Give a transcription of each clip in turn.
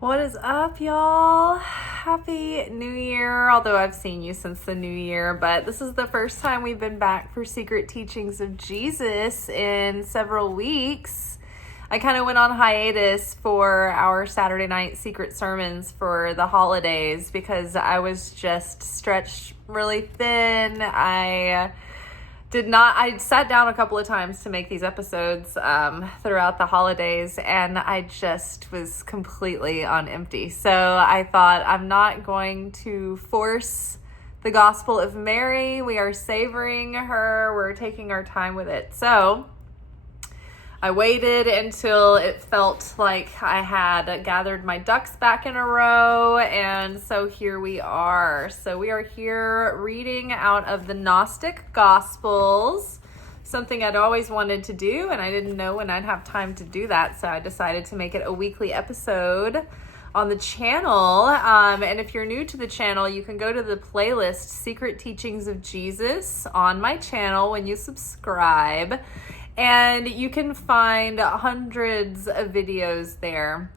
What is up, y'all? Happy New Year, although I've seen you since the New Year, but this is the first time we've been back for Secret Teachings of Jesus in several weeks. I kind of went on hiatus for our Saturday night secret sermons for the holidays because I was just stretched really thin. I sat down a couple of times to make these episodes throughout the holidays, and I just was completely on empty. So I thought, I'm not going to force the Gospel of Mary. We are savoring her. We're taking our time with it. So I waited until it felt like I had gathered my ducks back in a row, and so here we are. So we are here reading out of the Gnostic Gospels, something I'd always wanted to do, and I didn't know when I'd have time to do that, so I decided to make it a weekly episode on the channel. And if you're new to the channel, you can go to the playlist Secret Teachings of Jesus on my channel when you subscribe. And you can find hundreds of videos there.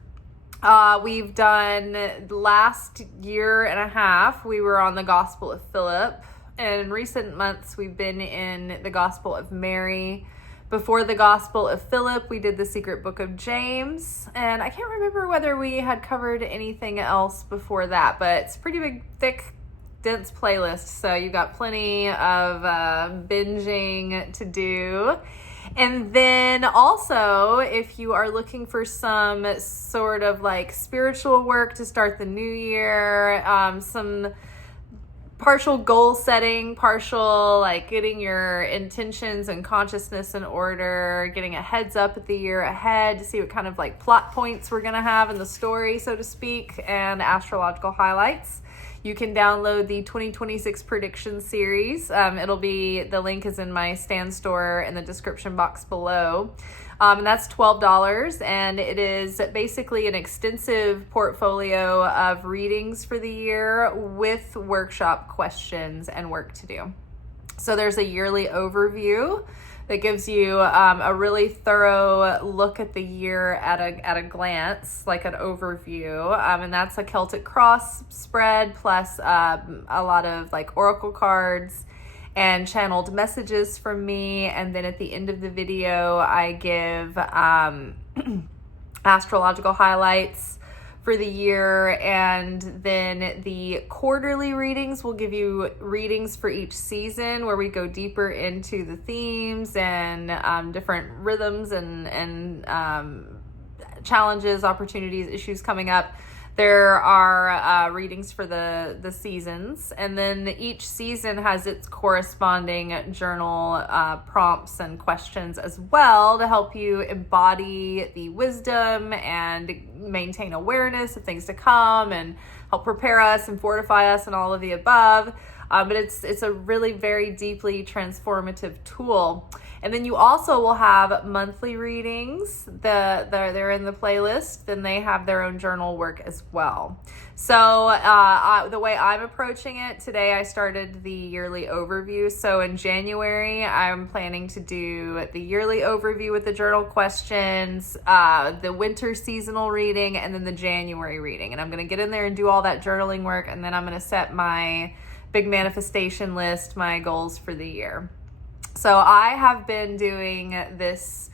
We've done last year and a half, we were on the Gospel of Philip. And in recent months, we've been in the Gospel of Mary. Before the Gospel of Philip, we did the Secret Book of James. And I can't remember whether we had covered anything else before that, but it's a pretty big, thick, dense playlist. So you've got plenty of binging to do. And then also, if you are looking for some sort of like spiritual work to start the new year, some partial goal setting, partial like getting your intentions and consciousness in order, getting a heads up at the year ahead to see what kind of like plot points we're going to have in the story, so to speak, and astrological highlights, you can download the 2026 prediction series. The link is in my Stand store in the description box below. And that's $12. And it is basically an extensive portfolio of readings for the year with workshop questions and work to do. So there's a yearly overview that gives you a really thorough look at the year at a glance, like an overview. And that's a Celtic cross spread plus a lot of like oracle cards and channeled messages from me. And then at the end of the video, I give astrological highlights for the year, and then the quarterly readings will give you readings for each season where we go deeper into the themes and different rhythms and challenges, opportunities, issues coming up. There are readings for the seasons, and then each season has its corresponding journal prompts and questions as well to help you embody the wisdom and maintain awareness of things to come and help prepare us and fortify us and all of the above. But it's a really very deeply transformative tool. And then you also will have monthly readings. They're in the playlist. Then they have their own journal work as well. So the way I'm approaching it, today I started the yearly overview. So in January, I'm planning to do the yearly overview with the journal questions, the winter seasonal reading, and then the January reading. And I'm going to get in there and do all that journaling work. And then I'm going to set my big manifestation list, my goals for the year. So I have been doing this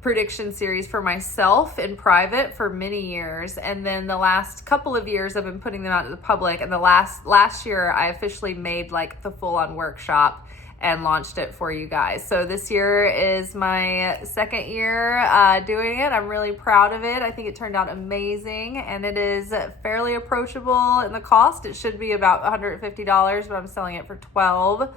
prediction series for myself in private for many years, and then the last couple of years I've been putting them out to the public, and the last year I officially made like the full-on workshop and launched it for you guys. So this year is my second year doing it. I'm really proud of it. I think it turned out amazing, and it is fairly approachable in the cost. It should be about $150, but I'm selling it for $12.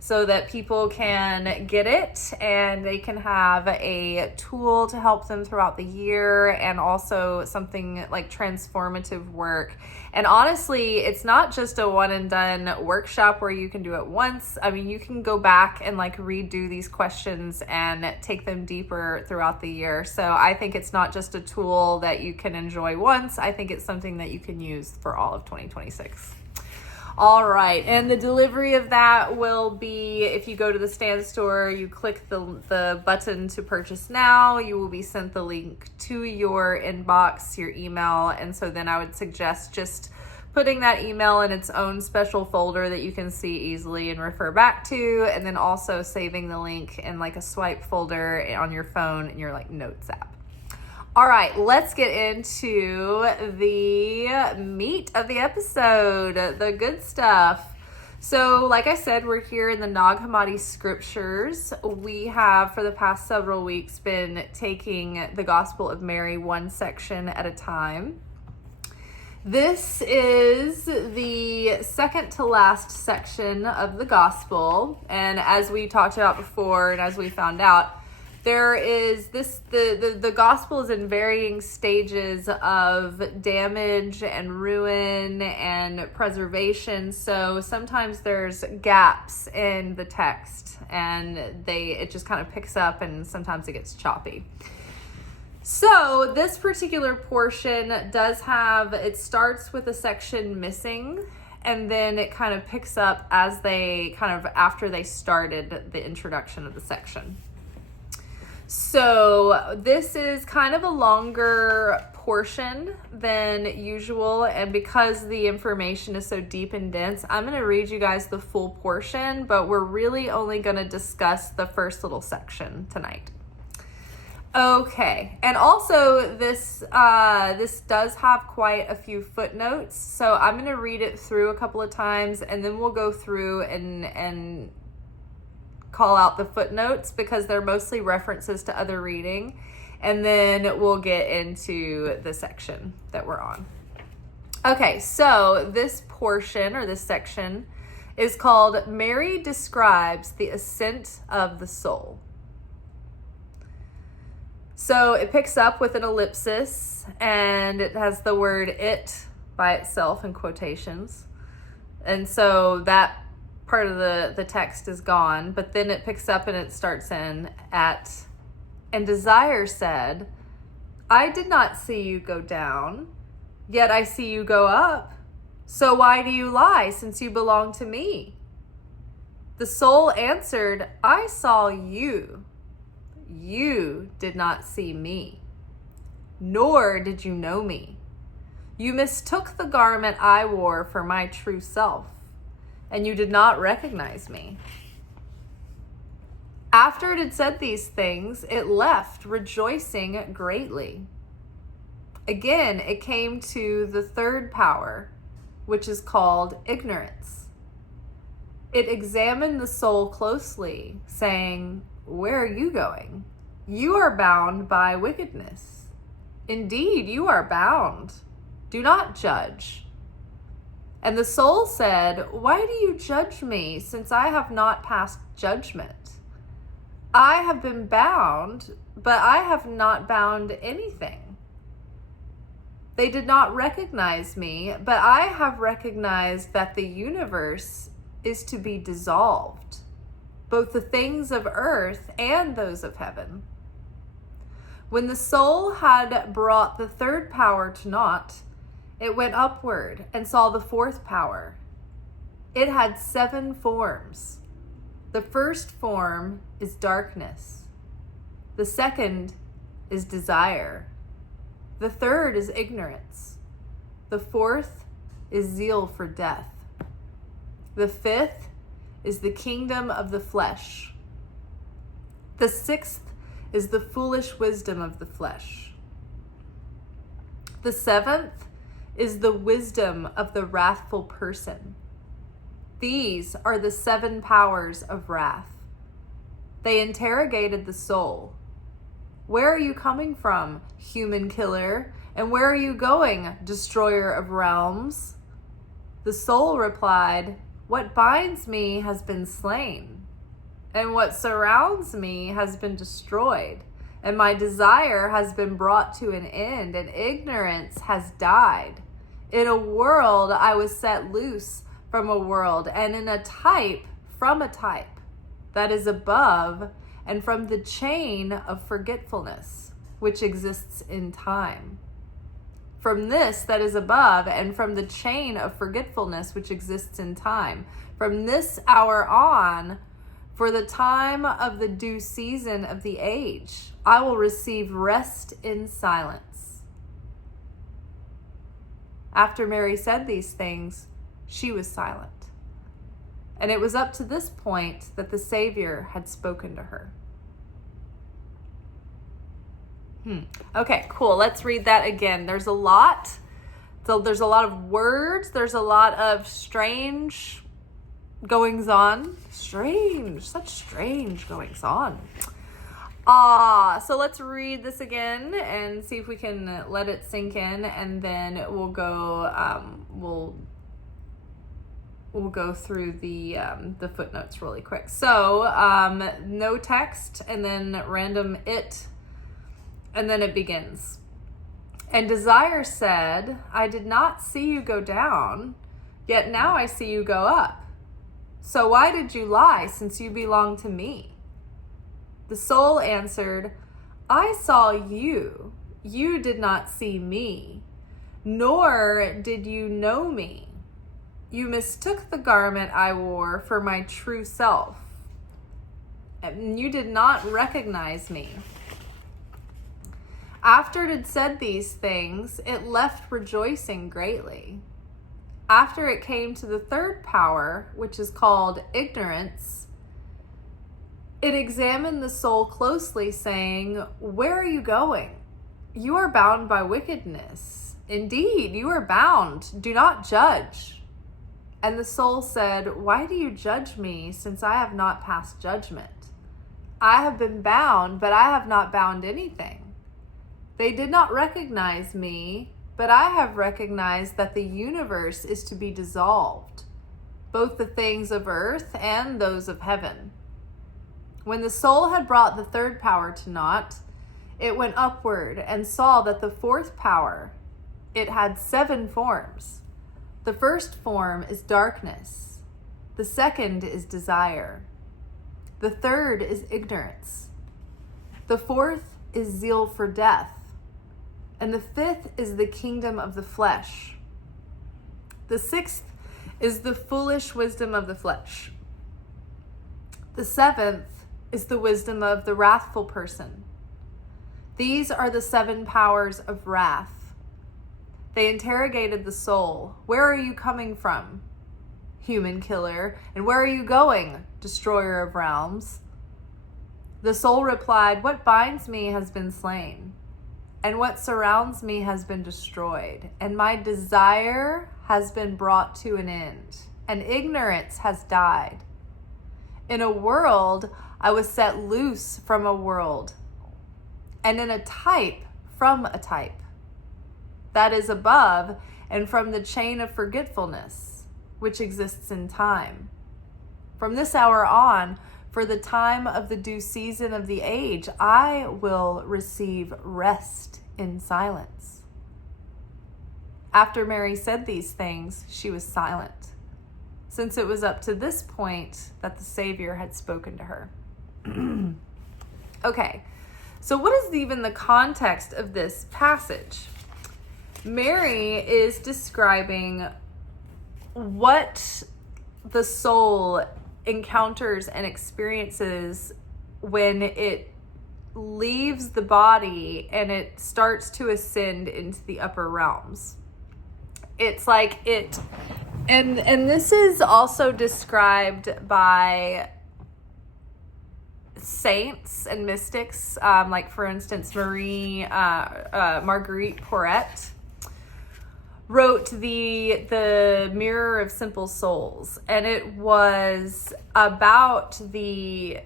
So that people can get it and they can have a tool to help them throughout the year, and also something like transformative work. And honestly, it's not just a one and done workshop where you can do it once. I mean, you can go back and like redo these questions and take them deeper throughout the year. So I think it's not just a tool that you can enjoy once. I think it's something that you can use for all of 2026. All right, and the delivery of that will be, if you go to the Stand store, you click the button to purchase now, you will be sent the link to your inbox, your email, and so then I would suggest just putting that email in its own special folder that you can see easily and refer back to, and then also saving the link in like a swipe folder on your phone in your like Notes app. All right, let's get into the meat of the episode, the good stuff. So, like I said, we're here in the Nag Hammadi scriptures. We have, for the past several weeks, been taking the Gospel of Mary one section at a time. This is the second to last section of the Gospel, and as we talked about before and as we found out, there is the gospel is in varying stages of damage and ruin and preservation. So sometimes there's gaps in the text and it just kind of picks up, and sometimes it gets choppy. So this particular portion it starts with a section missing, and then it kind of picks up after they started the introduction of the section. So this is kind of a longer portion than usual, and because the information is so deep and dense, I'm going to read you guys the full portion, but we're really only going to discuss the first little section tonight. Okay, and also this does have quite a few footnotes, so I'm going to read it through a couple of times, and then we'll go through and call out the footnotes because they're mostly references to other reading, and then we'll get into the section that we're on. Okay, so this portion or this section is called Mary Describes the Ascent of the Soul. So it picks up with an ellipsis, and it has the word "it" by itself in quotations, and so that part of the text is gone, but then it picks up and it starts in at, and Desire said, I did not see you go down, yet I see you go up. So why do you lie, since you belong to me? The soul answered, I saw you. You did not see me, nor did you know me. You mistook the garment I wore for my true self, and you did not recognize me. After it had said these things, it left, rejoicing greatly. Again, it came to the third power, which is called ignorance. It examined the soul closely, saying, Where are you going? You are bound by wickedness. Indeed, you are bound. Do not judge. And the soul said, Why do you judge me, since I have not passed judgment? I have been bound, but I have not bound anything. They did not recognize me, but I have recognized that the universe is to be dissolved, both the things of earth and those of heaven. When the soul had brought the third power to naught, it went upward and saw the fourth power. It had 7 forms. The first form is darkness. The second is desire. The third is ignorance. The fourth is zeal for death. The fifth is the kingdom of the flesh. The sixth is the foolish wisdom of the flesh. The seventh is the wisdom of the wrathful person. These are the 7 powers of wrath. They interrogated the soul. Where are you coming from, human killer? And where are you going, destroyer of realms? The soul replied, What binds me has been slain, and what surrounds me has been destroyed, and my desire has been brought to an end, and ignorance has died. In a world I was set loose from a world, and in a type from a type that is above, and from the chain of forgetfulness which exists in time. from this that is above, and from the chain of forgetfulness which exists in time. From this hour on, for the time of the due season of the age, I will receive rest in silence. After Mary said these things, she was silent. And it was up to this point that the Savior had spoken to her. Okay, cool. Let's read that again. There's a lot. So there's a lot of words. There's a lot of strange goings on. Such strange goings on. So let's read this again and see if we can let it sink in, and then we'll go, we'll go through the footnotes really quick. So, no text, and then random it, and then it begins. And Desire said, I did not see you go down, yet now I see you go up. So why did you lie, since you belong to me? The soul answered, I saw you. You did not see me, nor did you know me. You mistook the garment I wore for my true self, and you did not recognize me. After it had said these things, it left rejoicing greatly. After it came to the third power, which is called ignorance, it examined the soul closely, saying, where are you going? You are bound by wickedness. Indeed, you are bound. Do not judge. And the soul said, why do you judge me, since I have not passed judgment? I have been bound, but I have not bound anything. They did not recognize me, but I have recognized that the universe is to be dissolved, both the things of earth and those of heaven. When the soul had brought the third power to naught, it went upward and saw that the fourth power, it had 7 forms. The first form is darkness. The second is desire. The third is ignorance. The fourth is zeal for death. And the fifth is the kingdom of the flesh. The sixth is the foolish wisdom of the flesh. The seventh is the wisdom of the wrathful person. These are the 7 powers of wrath. They interrogated the soul. Where are you coming from, human killer? And where are you going, destroyer of realms? The soul replied, what binds me has been slain, and what surrounds me has been destroyed, and my desire has been brought to an end, and ignorance has died. In a world, I was set loose from a world, and in a type from a type that is above, and from the chain of forgetfulness, which exists in time. From this hour on, for the time of the due season of the age, I will receive rest in silence. After Mary said these things, she was silent, since it was up to this point that the Savior had spoken to her. Okay, so what is even the context of this passage? Mary is describing what the soul encounters and experiences when it leaves the body and it starts to ascend into the upper realms. It's like it, and this is also described by saints and mystics, like for instance, Marguerite Porete wrote the Mirror of Simple Souls, and it was about the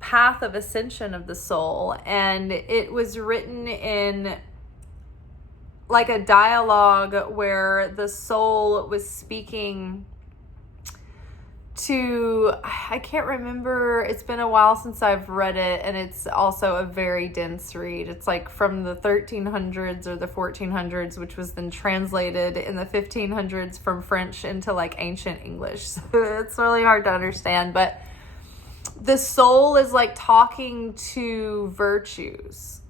path of ascension of the soul, and it was written in like a dialogue where the soul was speaking to, I can't remember, it's been a while since I've read it, and it's also a very dense read. It's like from the 1300s or the 1400s, which was then translated in the 1500s from French into like ancient English. So it's really hard to understand, but the soul is like talking to virtues.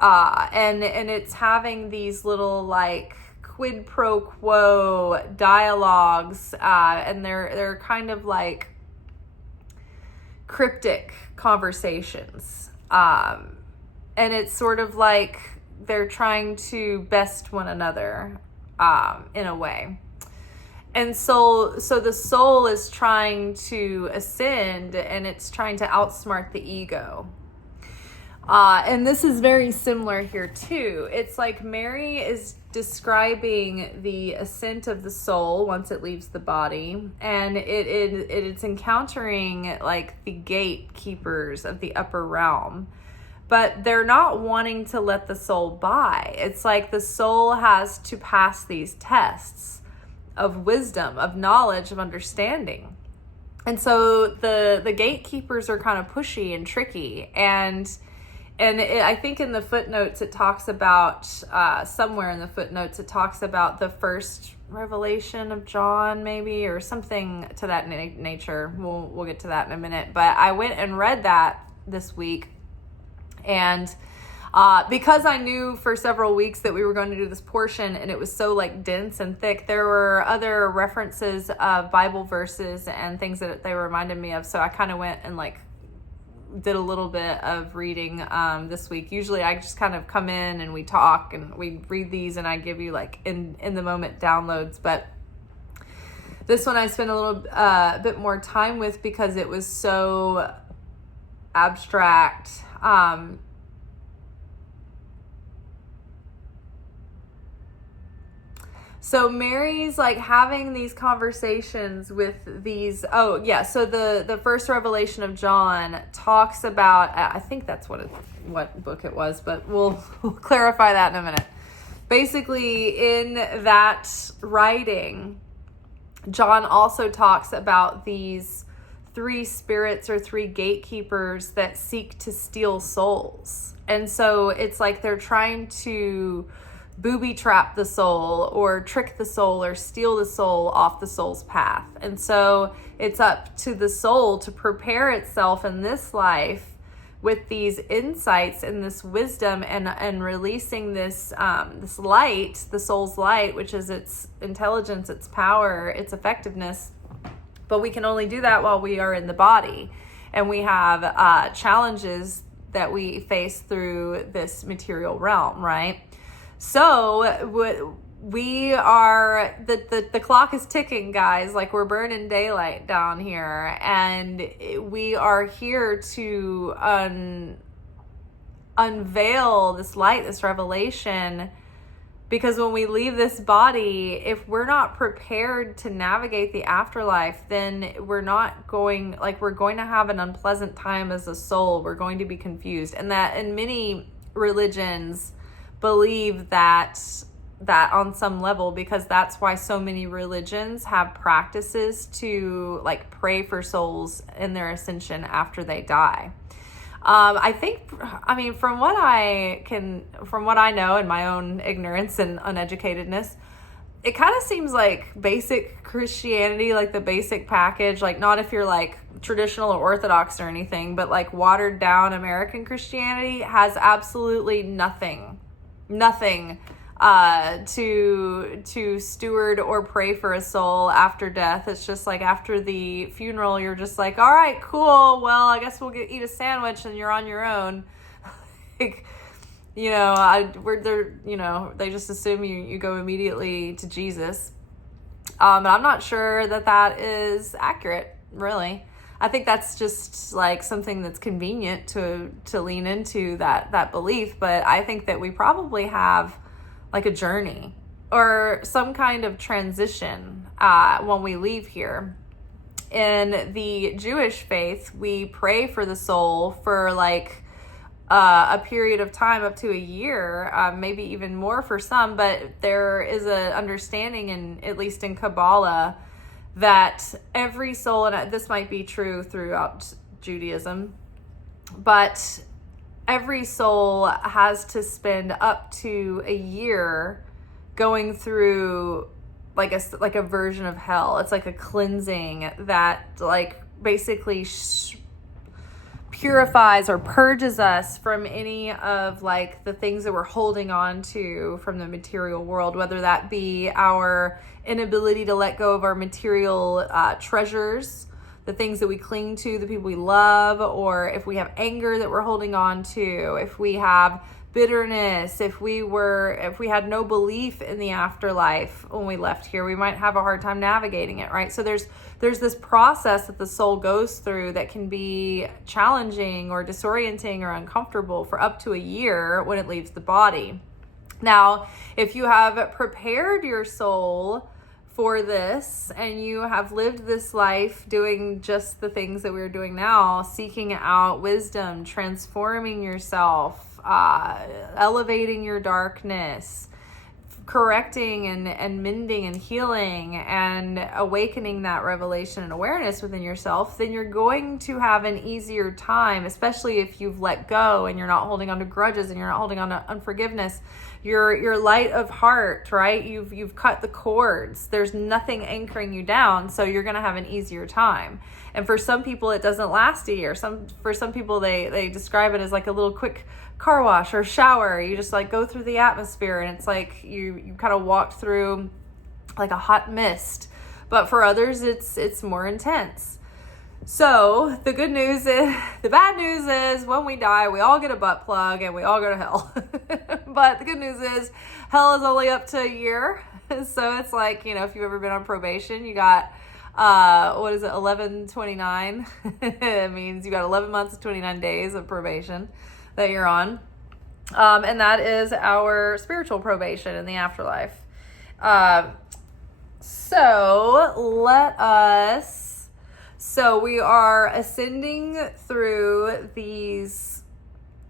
And it's having these little like quid pro quo dialogues, and they're kind of like cryptic conversations, and it's sort of like they're trying to best one another, in a way. And so the soul is trying to ascend, and it's trying to outsmart the ego. And this is very similar here too. It's like Mary is describing the ascent of the soul once it leaves the body, and it's encountering like the gatekeepers of the upper realm. But they're not wanting to let the soul by. It's like the soul has to pass these tests of wisdom, of knowledge, of understanding. And so the gatekeepers are kind of pushy and tricky. And I think in the footnotes it talks about, somewhere in the footnotes it talks about the first revelation of John, maybe, or something to that nature. We'll get to that in a minute. But I went and read that this week. And because I knew for several weeks that we were going to do this portion and it was so like dense and thick, there were other references of Bible verses and things that they reminded me of. So I kind of went and like did a little bit of reading this week. Usually I just kind of come in and we talk and we read these and I give you like in the moment downloads. But this one I spent a little bit more time with because it was so abstract. So Mary's like having these conversations with these, so the first revelation of John talks about, I think that's what book it was, but we'll clarify that in a minute. Basically, in that writing, John also talks about these 3 spirits or 3 gatekeepers that seek to steal souls. And so it's like they're trying to booby trap the soul or trick the soul or steal the soul off the soul's path. And so it's up to the soul to prepare itself in this life with these insights and this wisdom and releasing this this light, the soul's light, which is its intelligence, its power, its effectiveness. But we can only do that while we are in the body. And we have challenges that we face through this material realm, right? So we are, the clock is ticking, guys. Like we're burning daylight down here. And we are here to unveil this light, this revelation. Because when we leave this body, if we're not prepared to navigate the afterlife, then we're going to have an unpleasant time as a soul. We're going to be confused. And that in many religions believe that on some level, because that's why so many religions have practices to like pray for souls in their ascension after they die. From what I know in my own ignorance and uneducatedness, it kind of seems like basic Christianity, like the basic package, like not if you're like traditional or Orthodox or anything, but like watered down American Christianity has absolutely nothing to steward or pray for a soul after death. It's just like after the funeral, you're just like, all right, cool. Well, I guess we'll eat a sandwich and you're on your own. Like, they just assume you go immediately to Jesus. But I'm not sure that is accurate, really. I think that's just like something that's convenient to lean into that belief. But I think that we probably have like a journey or some kind of transition when we leave here. In the Jewish faith, we pray for the soul for like a period of time up to a year, maybe even more for some. But there is an understanding, at least in Kabbalah, that every soul, and this might be true throughout Judaism, but every soul has to spend up to a year going through like a version of hell. It's like a cleansing that like basically purifies or purges us from any of like the things that we're holding on to from the material world, whether that be our inability to let go of our material treasures, the things that we cling to, the people we love, or if we have anger that we're holding on to, if we have bitterness, if we had no belief in the afterlife when we left here, we might have a hard time navigating it, right? So there's this process that the soul goes through that can be challenging or disorienting or uncomfortable for up to a year when it leaves the body. Now, if you have prepared your soul for this and you have lived this life doing just the things that we're doing now, seeking out wisdom, transforming yourself, elevating your darkness, correcting and mending and healing and awakening that revelation and awareness within yourself, then you're going to have an easier time, especially if you've let go and you're not holding on to grudges and you're not holding on to unforgiveness. You're light of heart, right? You've cut the cords. There's nothing anchoring you down, so you're going to have an easier time. And for some people, it doesn't last a year. For some people, they describe it as like a little quick car wash or shower. You just like go through the atmosphere and it's like you kind of walk through like a hot mist. But for others, it's more intense. So the bad news is when we die, we all get a butt plug and we all go to hell. But the good news is hell is only up to a year. So it's like, if you've ever been on probation, you got, 1129. It means you got 11 months and 29 days of probation that you're on. And that is our spiritual probation in the afterlife. So we are ascending through these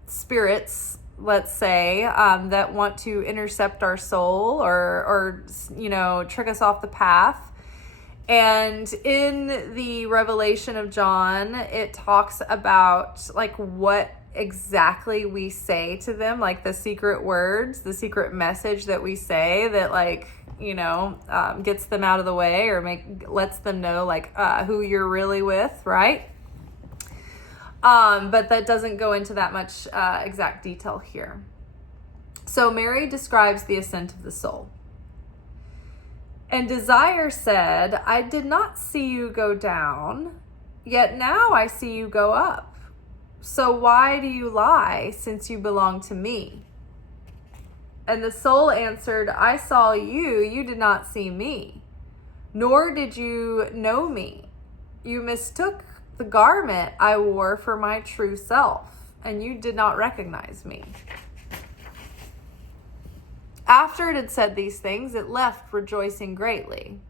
spirits, let's say, that want to intercept our soul or trick us off the path. And in the Revelation of John, it talks about like what exactly we say to them, like the secret words, the secret message that we say that like, gets them out of the way or lets them know like who you're really with, right? But that doesn't go into that much exact detail here. So Mary describes the ascent of the soul. And Desire said, I did not see you go down, yet now I see you go up. So why do you lie, since you belong to me? And the soul answered, I saw you, you did not see me, nor did you know me. You mistook the garment I wore for my true self, and you did not recognize me. After it had said these things, it left rejoicing greatly.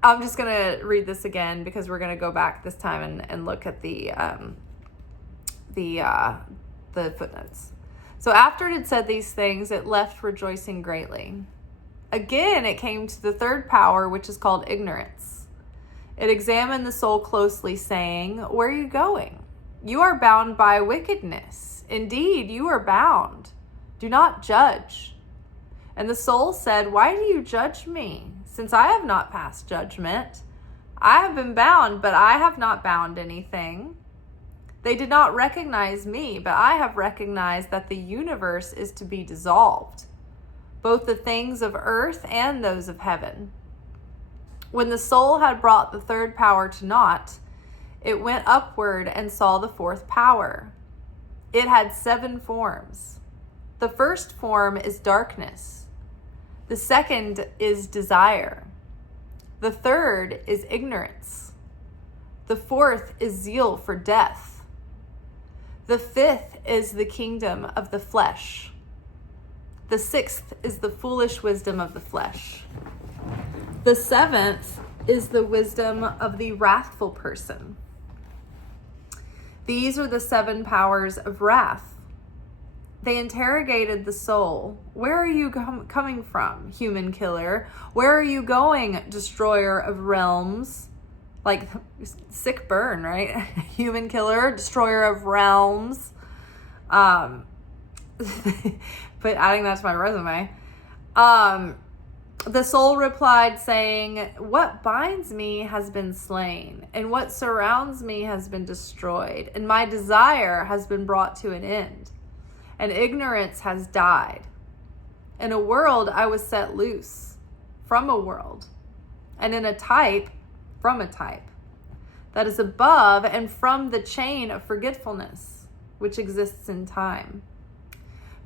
I'm just going to read this again because we're going to go back this time and look at the footnotes. So after it had said these things, it left rejoicing greatly. Again, it came to the third power, which is called ignorance. It examined the soul closely, saying, where are you going? You are bound by wickedness. Indeed, you are bound. Do not judge. And the soul said, why do you judge me? Since I have not passed judgment. I have been bound, but I have not bound anything. They did not recognize me, but I have recognized that the universe is to be dissolved, both the things of earth and those of heaven. When the soul had brought the third power to naught, it went upward and saw the fourth power. It had 7 forms. The first form is darkness. The second is desire. The third is ignorance. The fourth is zeal for death. The fifth is the kingdom of the flesh. The sixth is the foolish wisdom of the flesh. The seventh is the wisdom of the wrathful person. These are the 7 powers of wrath. They interrogated the soul. Where are you coming from, human killer? Where are you going, destroyer of realms? Like, sick burn, right? Human killer, destroyer of realms. But adding that to my resume. The soul replied, saying, "What binds me has been slain, and what surrounds me has been destroyed, and my desire has been brought to an end, and ignorance has died. In a world I was set loose from a world, and in a type from a type that is above and from the chain of forgetfulness, which exists in time.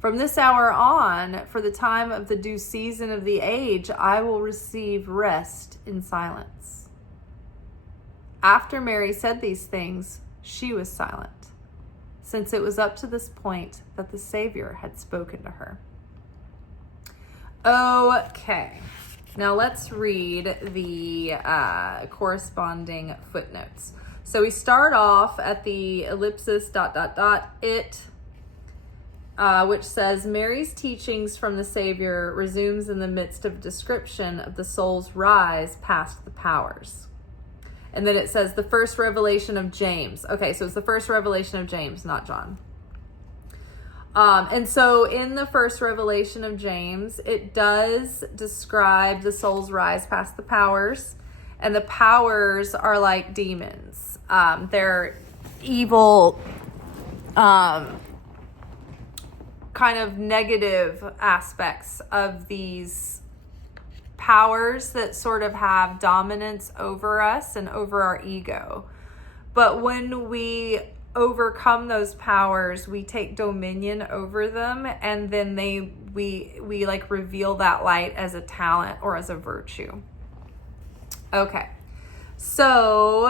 From this hour on, for the time of the due season of the age, I will receive rest in silence." After Mary said these things, she was silent, since it was up to this point that the Savior had spoken to her. Okay, now let's read the corresponding footnotes. So we start off at the ellipsis ... it, which says, Mary's teachings from the Savior resumes in the midst of description of the soul's rise past the powers. And then it says the first revelation of James. Okay, so it's the first revelation of James, not John. And so in the first revelation of James, it does describe the soul's rise past the powers. And the powers are like demons. They're evil, kind of negative aspects of these powers that sort of have dominance over us and over our ego. But when we overcome those powers, we take dominion over them, and then we like reveal that light as a talent or as a virtue. Okay. So,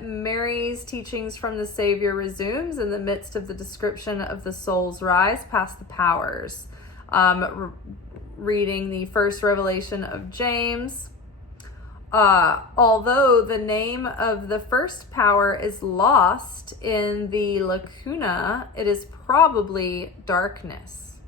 Mary's teachings from the Savior resumes in the midst of the description of the soul's rise past the powers. Reading the first revelation of James. Although the name of the first power is lost in the lacuna, it is probably darkness.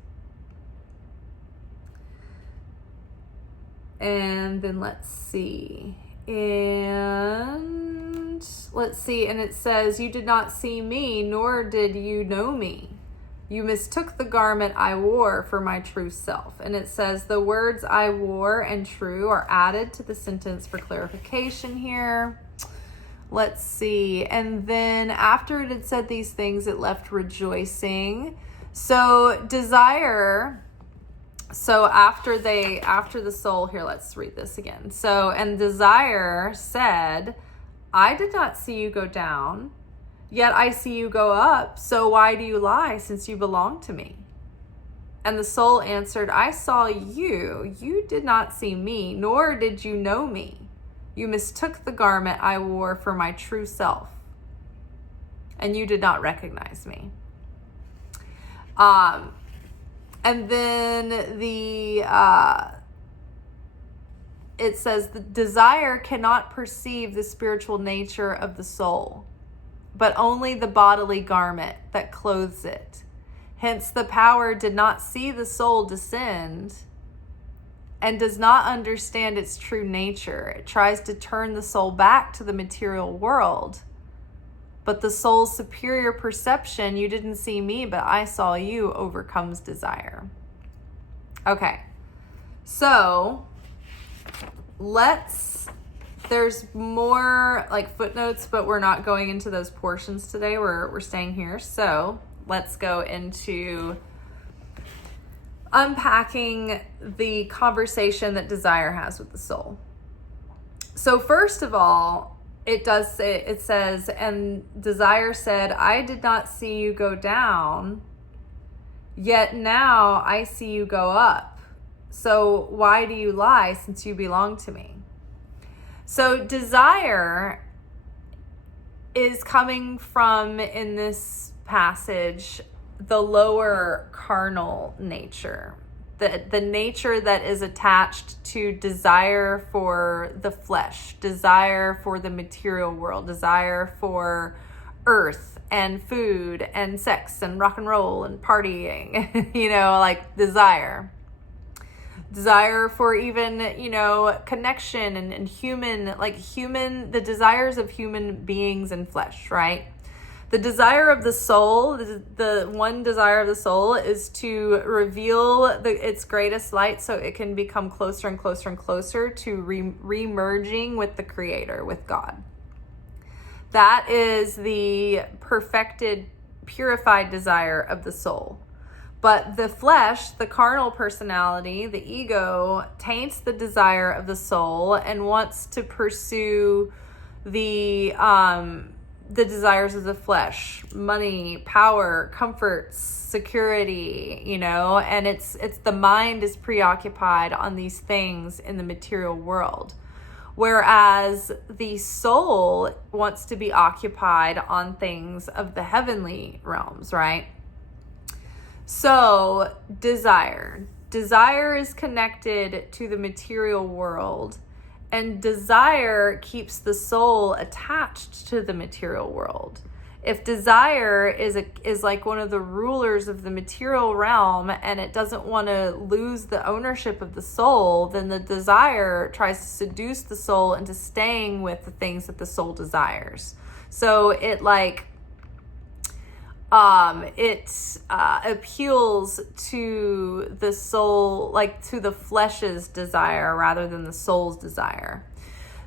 And then let's see. And it says, "You did not see me, nor did you know me. You mistook the garment I wore for my true self." And it says the words "I wore" and "true" are added to the sentence for clarification here. Let's see. And then after it had said these things, it left rejoicing. So desire... So after the soul, here, let's read this again. So, and desire said, "I did not see you go down, yet I see you go up. So why do you lie, since you belong to me?" And the soul answered, "I saw you. You did not see me, nor did you know me. You mistook the garment I wore for my true self, and you did not recognize me." And then it says the desire cannot perceive the spiritual nature of the soul, but only the bodily garment that clothes it. Hence the power did not see the soul descend and does not understand its true nature. It tries to turn the soul back to the material world. But the soul's superior perception, "You didn't see me, but I saw you," overcomes desire. Okay, so there's more like footnotes, but we're not going into those portions today. We're staying here. So let's go into unpacking the conversation that desire has with the soul. So first of all, it says, and desire said, "I did not see you go down, yet now I see you go up. So why do you lie, since you belong to me?" So desire is coming from, in this passage, the lower carnal nature. The nature that is attached to desire for the flesh, desire for the material world, desire for earth and food and sex and rock and roll and partying, like desire. Desire for even, connection and the desires of human beings and flesh, right? The desire of the soul, the one desire of the soul, is to reveal its greatest light so it can become closer and closer and closer to re-merging with the Creator, with God. That is the perfected, purified desire of the soul. But the flesh, the carnal personality, the ego, taints the desire of the soul and wants to pursue the desires of the flesh: money, power, comforts, security, and it's the mind is preoccupied on these things in the material world. Whereas the soul wants to be occupied on things of the heavenly realms, right? So desire is connected to the material world, and desire keeps the soul attached to the material world. If desire is like one of the rulers of the material realm and it doesn't want to lose the ownership of the soul, then the desire tries to seduce the soul into staying with the things that the soul desires. So it appeals to the soul, like to the flesh's desire rather than the soul's desire.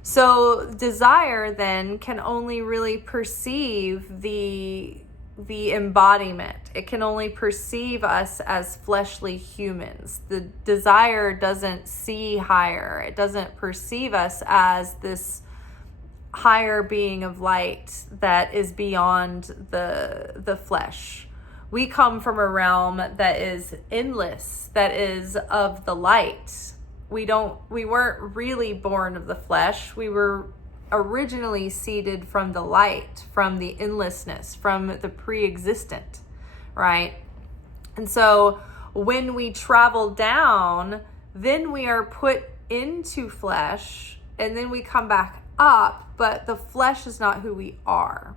So desire then can only really perceive the embodiment. It can only perceive us as fleshly humans. The desire doesn't see higher. It doesn't perceive us as this higher being of light that is beyond the flesh. We come from a realm that is endless, that is of the light. We weren't really born of the flesh. We were originally seeded from the light, from the endlessness, from the pre-existent, right? And so when we travel down, then we are put into flesh, and then we come back up, but the flesh is not who we are.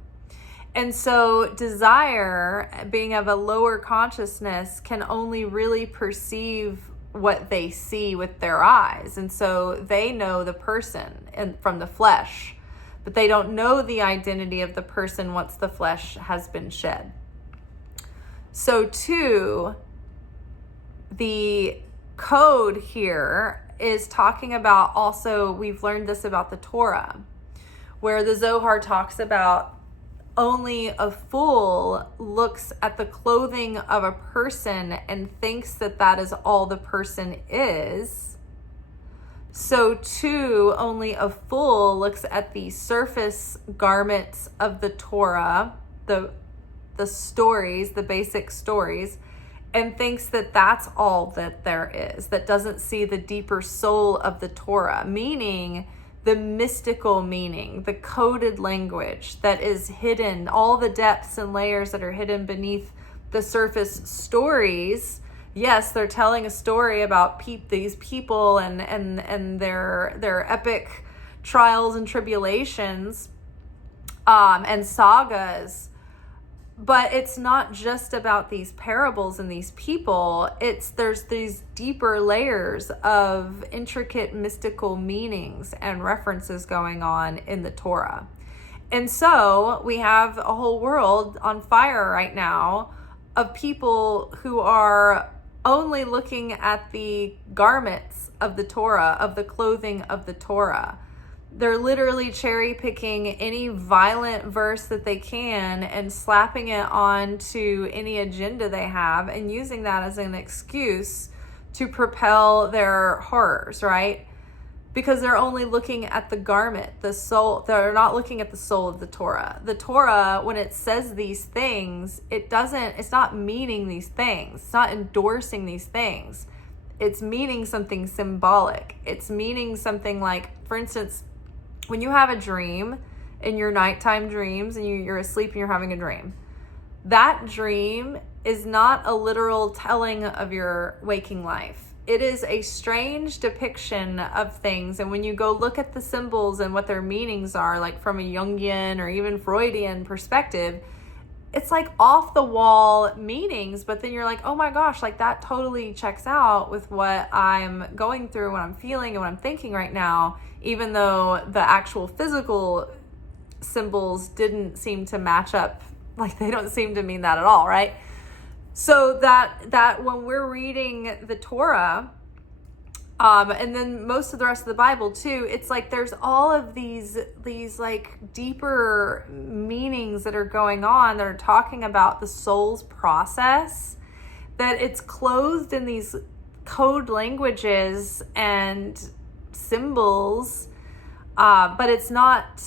And so desire, being of a lower consciousness, can only really perceive what they see with their eyes. And so they know the person from the flesh, but they don't know the identity of the person once the flesh has been shed. So too, the code here is talking about also, we've learned this about the Torah, where the Zohar talks about only a fool looks at the clothing of a person and thinks that that is all the person is. So too, only a fool looks at the surface garments of the Torah, the stories, the basic stories, and thinks that that's all that there is, that doesn't see the deeper soul of the Torah, meaning the mystical meaning, the coded language that is hidden, all the depths and layers that are hidden beneath the surface stories. Yes, they're telling a story about these people and their epic trials and tribulations and sagas. But it's not just about these parables and these people. There's these deeper layers of intricate mystical meanings and references going on in the Torah. And so we have a whole world on fire right now of people who are only looking at the garments of the Torah, of the clothing of the Torah. They're literally cherry picking any violent verse that they can and slapping it onto any agenda they have and using that as an excuse to propel their horrors, right? Because they're only looking at the garment, the soul. They're not looking at the soul of the Torah. The Torah, when it says these things, it's not meaning these things. It's not endorsing these things. It's meaning something symbolic. It's meaning something like, for instance, when you have a dream in your nighttime dreams and you're asleep and you're having a dream, that dream is not a literal telling of your waking life. It is a strange depiction of things. And when you go look at the symbols and what their meanings are, like from a Jungian or even Freudian perspective, it's like off the wall meanings, but then you're like, oh my gosh, like that totally checks out with what I'm going through, what I'm feeling and what I'm thinking right now, even though the actual physical symbols didn't seem to match up Like, they don't seem to mean that at all, right? So that when we're reading the Torah, and then most of the rest of the Bible too, it's like there's all of these like deeper meanings that are going on that are talking about the soul's process, that it's clothed in these code languages and symbols, but it's not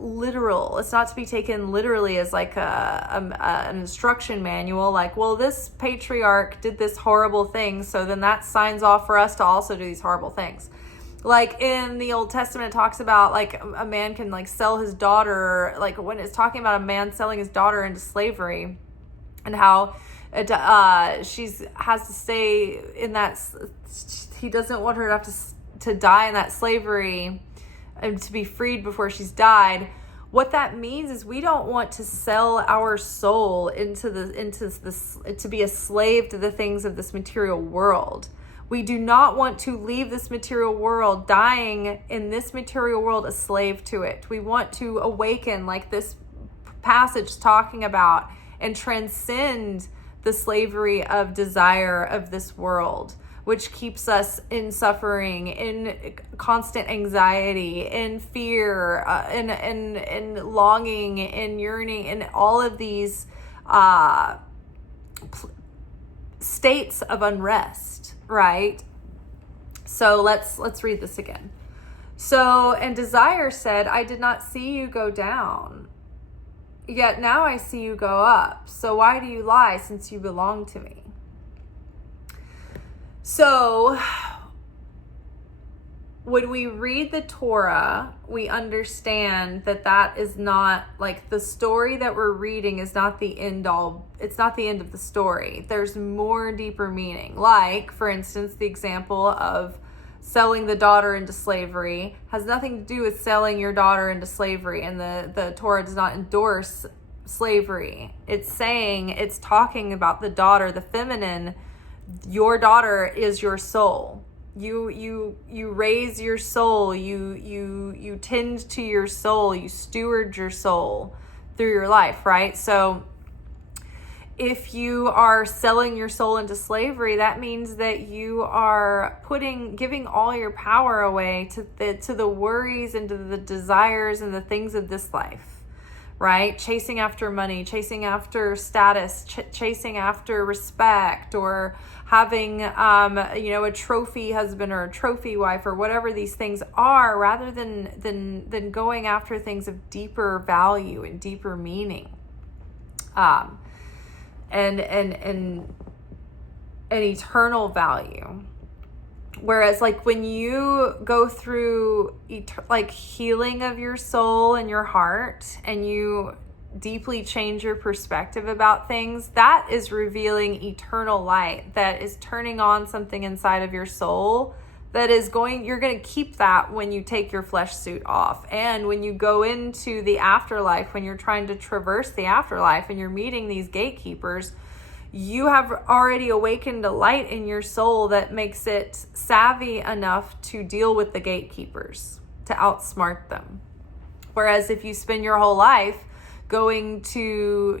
literal. It's not to be taken literally as like an instruction manual, like, well, this patriarch did this horrible thing, so then that signs off for us to also do these horrible things. Like in the Old Testament, it talks about like a man can like sell his daughter, like when it's talking about a man selling his daughter into slavery, and how she's has to stay in that, he doesn't want her to have to die in that slavery and to be freed before she's died. What that means is we don't want to sell our soul into this to be a slave to the things of this material world. We do not want to leave this material world, dying in this material world, a slave to it. We want to awaken, like this passage is talking about, and transcend the slavery of desire of this world, which keeps us in suffering, in constant anxiety, in fear, in longing, in yearning, in all of these states of unrest, right? So let's read this again. So, and desire said, I did not see you go down, yet now I see you go up. So why do you lie, since you belong to me? So when we read the Torah, we understand that is not, like, the story that we're reading is not the end all. It's not the end of the story. There's more deeper meaning. Like, for instance, the example of selling the daughter into slavery has nothing to do with selling your daughter into slavery. And the Torah does not endorse slavery. It's talking about the daughter, the feminine. Your daughter is your soul. You raise your soul. You tend to your soul. You steward your soul through your life, right? So if you are selling your soul into slavery, that means that you are giving all your power away to the worries and to the desires and the things of this life. Right? Chasing after money, chasing after status, chasing after respect, or having, a trophy husband or a trophy wife, or whatever these things are, rather than going after things of deeper value and deeper meaning, and an eternal value. Whereas, like, when you go through like healing of your soul and your heart, and you deeply change your perspective about things, that is revealing eternal light, that is turning on something inside of your soul that is you're going to keep that when you take your flesh suit off. And when you go into the afterlife, when you're trying to traverse the afterlife and you're meeting these gatekeepers, you have already awakened a light in your soul that makes it savvy enough to deal with the gatekeepers, to outsmart them. Whereas if you spend your whole life going to,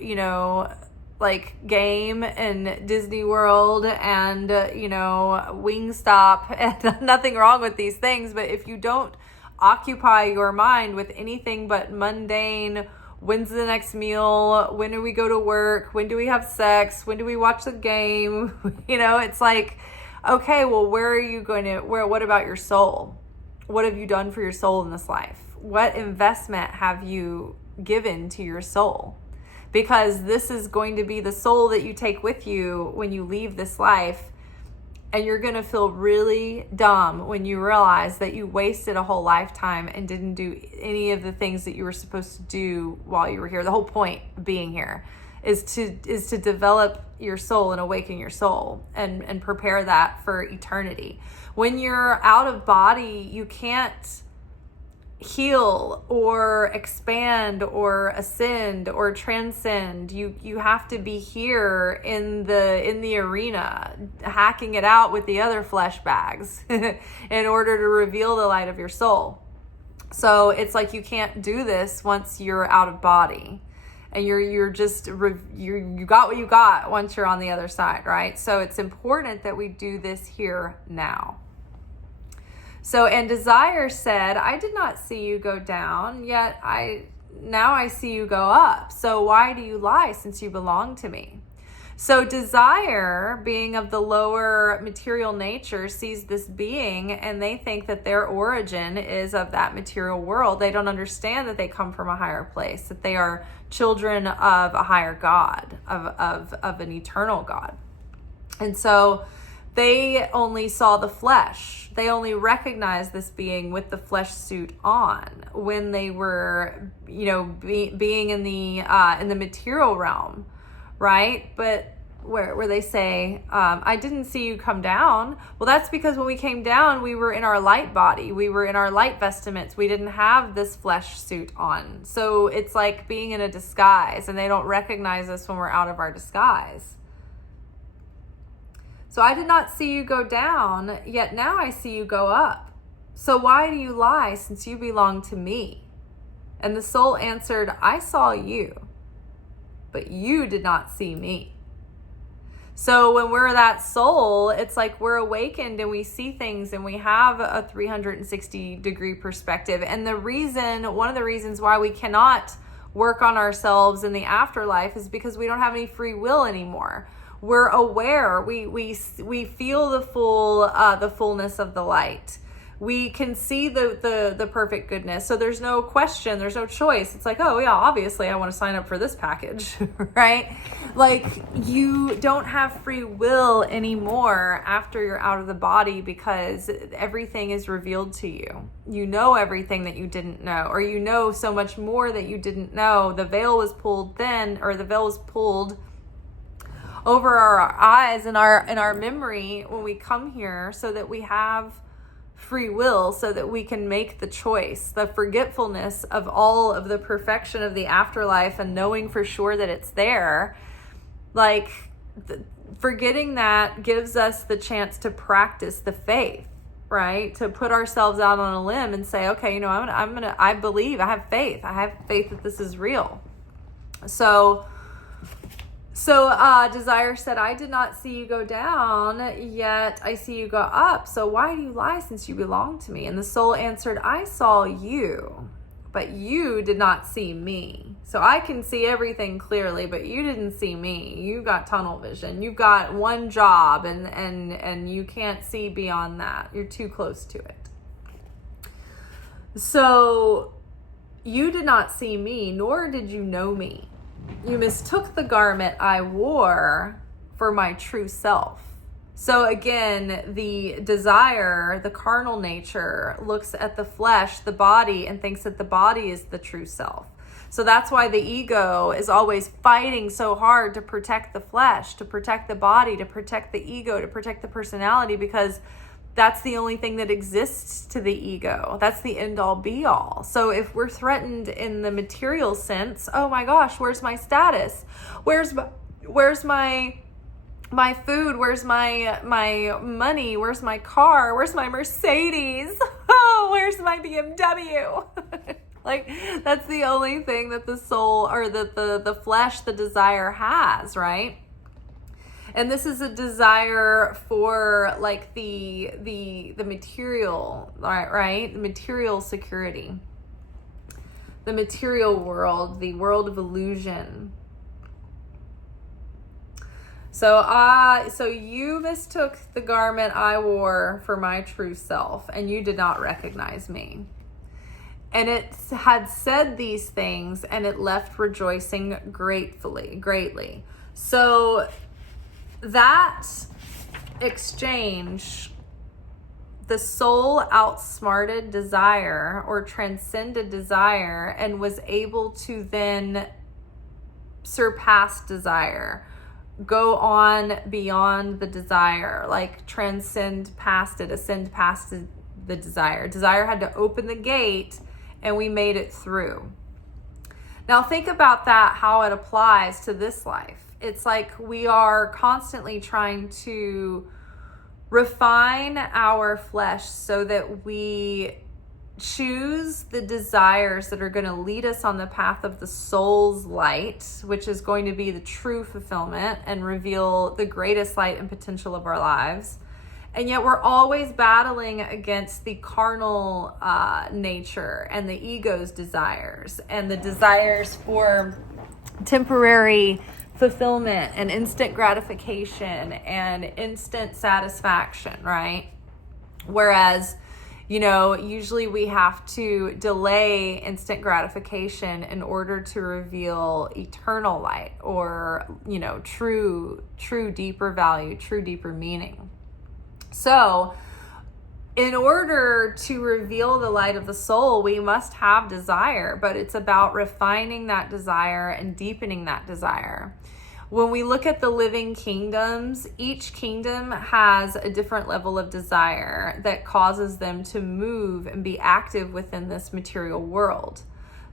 like Game and Disney World and, Wingstop, and nothing wrong with these things, but if you don't occupy your mind with anything but mundane, when's the next meal? When do we go to work? When do we have sex? When do we watch the game? It's like, okay, well, what about your soul? What have you done for your soul in this life? What investment have you given to your soul? Because this is going to be the soul that you take with you when you leave this life. And you're going to feel really dumb when you realize that you wasted a whole lifetime and didn't do any of the things that you were supposed to do while you were here. The whole point of being here is to develop your soul and awaken your soul and prepare that for eternity. When you're out of body, you can't heal or expand or ascend or transcend. You have to be here in the arena, hacking it out with the other flesh bags in order to reveal the light of your soul. So it's like you can't do this once you're out of body. and you got what you got once you're on the other side, right? So it's important that we do this here now. So, and desire said, I did not see you go down, yet now I see you go up. So why do you lie, since you belong to me? So desire, being of the lower material nature, sees this being and they think that their origin is of that material world. They don't understand that they come from a higher place, that they are children of a higher God, of an eternal God. And so they only saw the flesh. They only recognized this being with the flesh suit on when they were, being in the material realm. Right? But where they say, I didn't see you come down. Well, that's because when we came down, we were in our light body. We were in our light vestments. We didn't have this flesh suit on. So it's like being in a disguise, and they don't recognize us when we're out of our disguise. So I did not see you go down, yet now I see you go up. So why do you lie, since you belong to me? And the soul answered, I saw you, but you did not see me. So when we're that soul, it's like we're awakened and we see things and we have a 360-degree perspective. And one of the reasons why we cannot work on ourselves in the afterlife is because we don't have any free will anymore. We're aware. We feel the fullness of the light. We can see the perfect goodness. So there's no question, there's no choice. It's like, oh yeah, obviously I want to sign up for this package, right? Like, you don't have free will anymore after you're out of the body, because everything is revealed to you. You know everything that you didn't know, or you know so much more that you didn't know. The veil was pulled over our eyes and our memory when we come here, so that we have free will, so that we can make the choice. The forgetfulness of all of the perfection of the afterlife and knowing for sure that it's there, forgetting that gives us the chance to practice the faith, right? To put ourselves out on a limb and say, okay, I believe, I have faith that this is real. So desire said, I did not see you go down, yet I see you go up. So why do you lie, since you belong to me? And the soul answered, I saw you, but you did not see me. So I can see everything clearly, but you didn't see me. You got tunnel vision. You've got one job, and you can't see beyond that. You're too close to it. So you did not see me, nor did you know me. You mistook the garment I wore for my true self. So again, the desire, the carnal nature, looks at the flesh, the body, and thinks that the body is the true self. So that's why the ego is always fighting so hard to protect the flesh, to protect the body, to protect the ego, to protect the personality, because that's the only thing that exists to the ego. That's the end all be all. So if we're threatened in the material sense, oh my gosh, where's my status? Where's my food? Where's my money? Where's my car? Where's my Mercedes? Oh, where's my BMW? That's the only thing that the soul, or that the flesh, the desire has, right? And this is a desire for the material, right? The material security, the material world, the world of illusion. So you mistook the garment I wore for my true self, and you did not recognize me. And it had said these things, and it left rejoicing greatly. So that exchange, the soul outsmarted desire, or transcended desire, and was able to then surpass desire, go on beyond the desire, transcend past it, ascend past the desire. Desire had to open the gate, and we made it through. Now think about that, how it applies to this life. It's like we are constantly trying to refine our flesh so that we choose the desires that are going to lead us on the path of the soul's light, which is going to be the true fulfillment and reveal the greatest light and potential of our lives. And yet we're always battling against the carnal nature and the ego's desires and the desires for temporary fulfillment and instant gratification and instant satisfaction, right? Whereas, usually we have to delay instant gratification in order to reveal eternal light or, true deeper value, true deeper meaning. So in order to reveal the light of the soul, we must have desire, but it's about refining that desire and deepening that desire. When we look at the living kingdoms, each kingdom has a different level of desire that causes them to move and be active within this material world.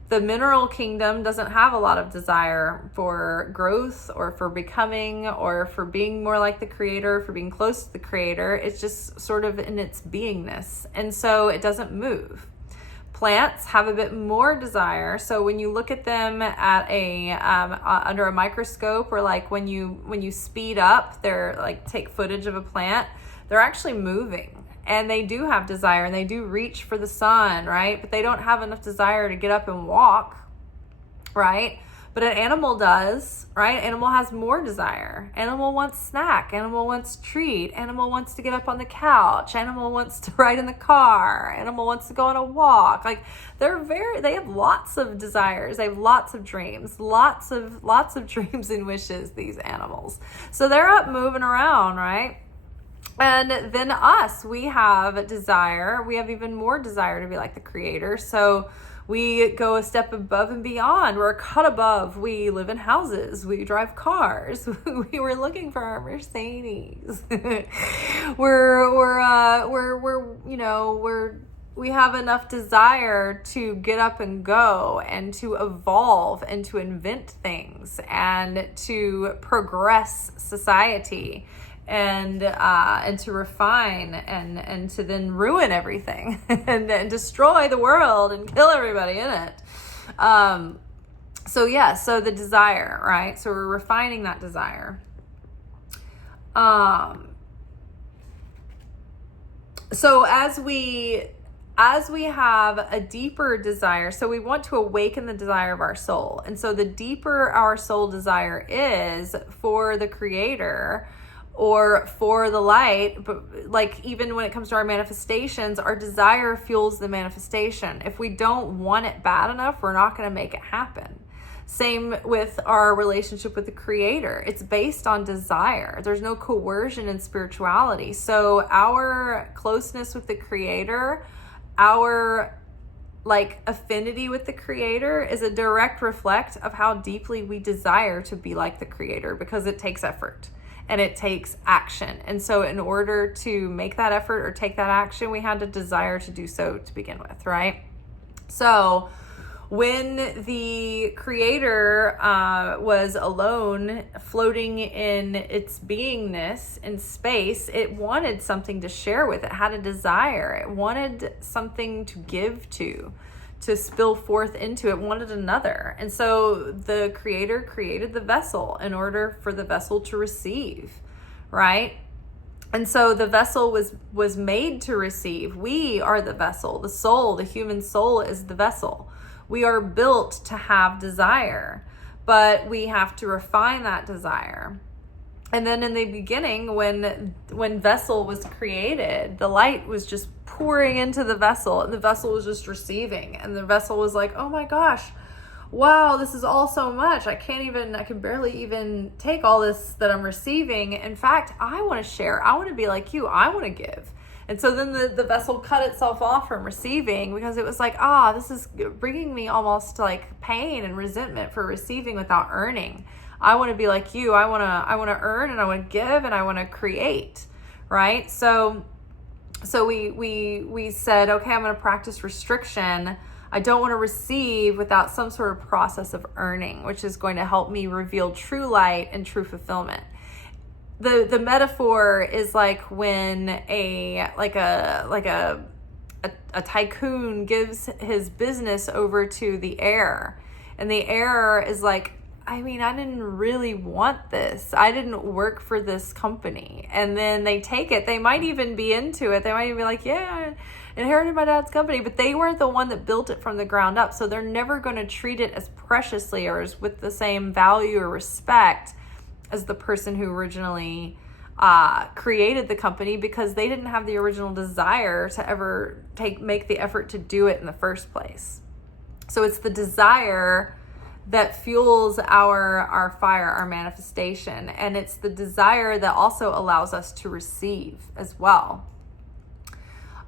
The mineral kingdom doesn't have a lot of desire for growth or for becoming or for being more like the creator, for being close to the creator. It's just sort of in its beingness. And so it doesn't move. Plants have a bit more desire. So when you look at them at under a microscope, or like when you speed up, they're like take footage of a plant, they're actually moving. And they do have desire and they do reach for the sun, right? But they don't have enough desire to get up and walk, right? But an animal does, right? Animal has more desire. Animal wants snack. Animal wants treat. Animal wants to get up on the couch. Animal wants to ride in the car. Animal wants to go on a walk. Like they have lots of desires. They have lots of dreams, lots of dreams and wishes, these animals. So they're up moving around, right? And then us, we have desire. We have even more desire to be like the creator. So we go a step above and beyond. We're a cut above. We live in houses. We drive cars. We were looking for our Mercedes. We have enough desire to get up and go and to evolve and to invent things and to progress society and to refine and to then ruin everything and destroy the world and kill everybody in it. So the desire, right? So we're refining that desire. So as we have a deeper desire, so we want to awaken the desire of our soul. And so the deeper our soul desire is for the creator or for the light, but like even when it comes to our manifestations, our desire fuels the manifestation. If we don't want it bad enough, we're not going to make it happen. Same with our relationship with the creator. It's based on desire. There's no coercion in spirituality. So our closeness with the creator, our affinity with the creator is a direct reflect of how deeply we desire to be like the creator, because it takes effort. And it takes action. And so in order to make that effort or take that action, we had to desire to do so to begin with, right? So when the creator was alone, floating in its beingness in space, it wanted something to share with. It had a desire. It wanted something to give to spill forth into. It wanted another. And so the creator created the vessel in order for the vessel to receive, right? And so the vessel was made to receive. We are the vessel. The soul, the human soul, is the vessel. We are built to have desire, but we have to refine that desire. And then in the beginning, when vessel was created, the light was just pouring into the vessel, and the vessel was just receiving. And the vessel was like, oh my gosh, wow, this is all so much. I can barely even take all this that I'm receiving. In fact, I want to share. I want to be like you. I want to give. And so then the vessel cut itself off from receiving, because it was like, this is bringing me almost like pain and resentment for receiving without earning. I want to be like you. I want to earn, and I want to give, and I want to create, right? So we said, okay, I'm going to practice restriction. I don't want to receive without some sort of process of earning, which is going to help me reveal true light and true fulfillment. The metaphor is like when a a tycoon gives his business over to the heir, and the heir is like, I mean, I didn't really want this. I didn't work for this company. And then they take it. They might even be into it. They might even be like, yeah, I inherited my dad's company, but they weren't the one that built it from the ground up. So they're never going to treat it as preciously or as with the same value or respect as the person who originally created the company, because they didn't have the original desire to ever make the effort to do it in the first place. So it's the desire that fuels our fire, our manifestation. And it's the desire that also allows us to receive as well.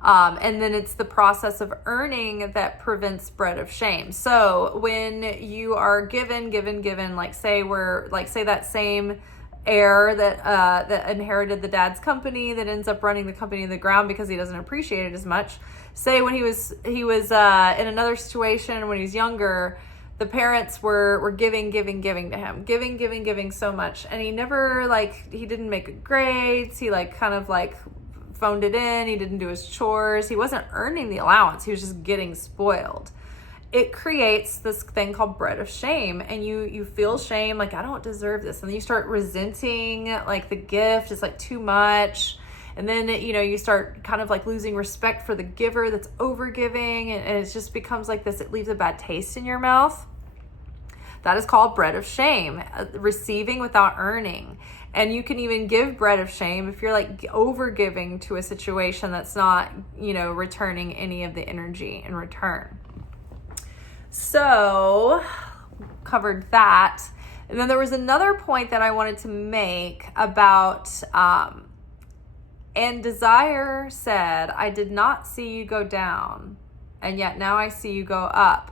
And then it's the process of earning that prevents spread of shame. So when you are given, like say that same heir that inherited the dad's company, that ends up running the company in the ground because he doesn't appreciate it as much. Say when he was in another situation when he was younger, the parents were giving to him, giving so much. And he never, he didn't make good grades. He kind of phoned it in. He didn't do his chores. He wasn't earning the allowance. He was just getting spoiled. It creates this thing called bread of shame. And you feel shame, I don't deserve this. And then you start resenting, the gift is too much. And then, you start kind of losing respect for the giver that's over giving. And it just becomes this. It leaves a bad taste in your mouth. That is called bread of shame, receiving without earning. And you can even give bread of shame if you're over giving to a situation that's not, returning any of the energy in return. So covered that. And then there was another point that I wanted to make about, and desire said, I did not see you go down, and yet now I see you go up.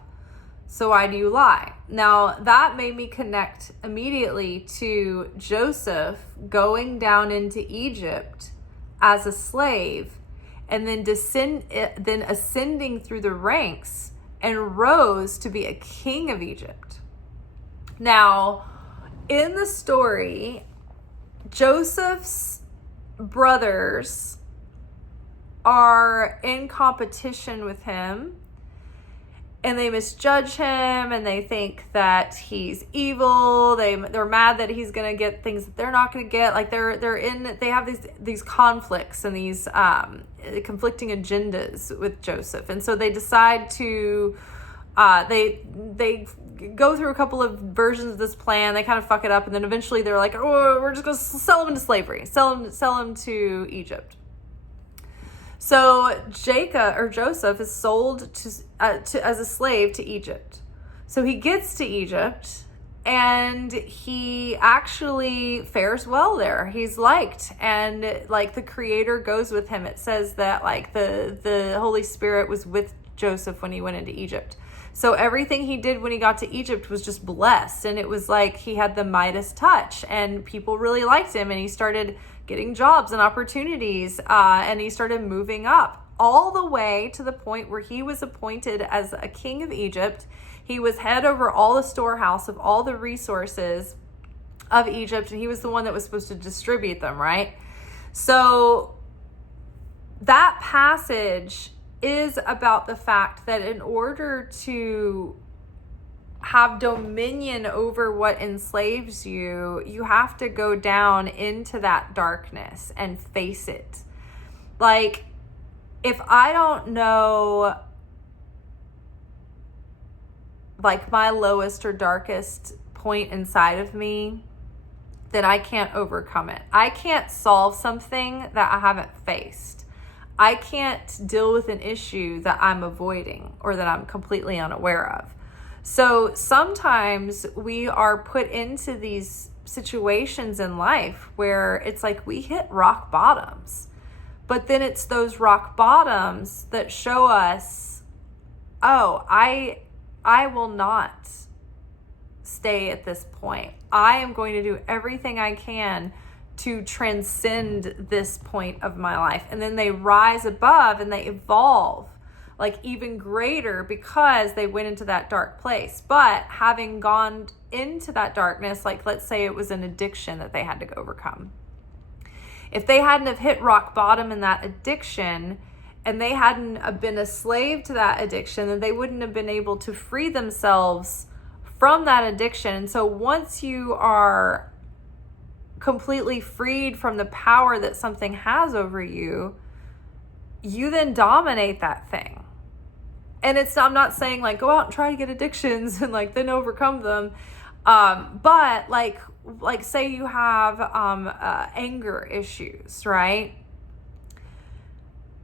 So why do you lie? Now that made me connect immediately to Joseph going down into Egypt as a slave, and then ascending through the ranks and rose to be a king of Egypt. Now, in the story, Joseph's brothers are in competition with him, and they misjudge him, and they think that he's evil. They're mad that he's gonna get things that they're not gonna get. They have these conflicts and these conflicting agendas with Joseph, and so they decide to they go through a couple of versions of this plan. They kind of fuck it up, and then eventually they're like, oh, we're just gonna sell him into slavery, sell him to Egypt. So Joseph is sold as a slave to Egypt. So he gets to Egypt, and he actually fares well there. He's liked, and the Creator goes with him. It says that the Holy Spirit was with Joseph when he went into Egypt. So everything he did when he got to Egypt was just blessed, and it was he had the Midas touch, and people really liked him, and he started getting jobs and opportunities, and he started moving up all the way to the point where he was appointed as a king of Egypt. He was head over all the storehouse of all the resources of Egypt, and he was the one that was supposed to distribute them, right? So that passage is about the fact that in order to have dominion over what enslaves you, you have to go down into that darkness and face it. If I don't know my lowest or darkest point inside of me, then I can't overcome it. I can't solve something that I haven't faced. I can't deal with an issue that I'm avoiding or that I'm completely unaware of. So sometimes we are put into these situations in life where it's we hit rock bottoms, but then it's those rock bottoms that show us, oh, I will not stay at this point. I am going to do everything I can to transcend this point of my life. And then they rise above and they evolve even greater because they went into that dark place. But having gone into that darkness, let's say it was an addiction that they had to overcome. If they hadn't have hit rock bottom in that addiction and they hadn't been a slave to that addiction, then they wouldn't have been able to free themselves from that addiction. And so once you are completely freed from the power that something has over you, you then dominate that thing. And I'm not saying like go out and try to get addictions and like then overcome them. But like say you have anger issues, right?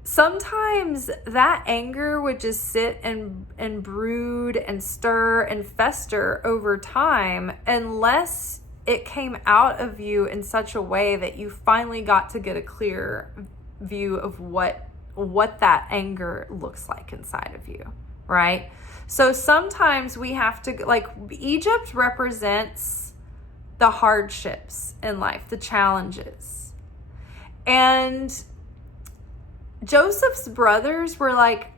Sometimes that anger would just sit and brood and stir and fester over time, unless it came out of you in such a way that you finally got to get a clear view of what that anger looks like inside of you, right? So sometimes we have to, like, Egypt represents the hardships in life, the challenges. And Joseph's brothers were like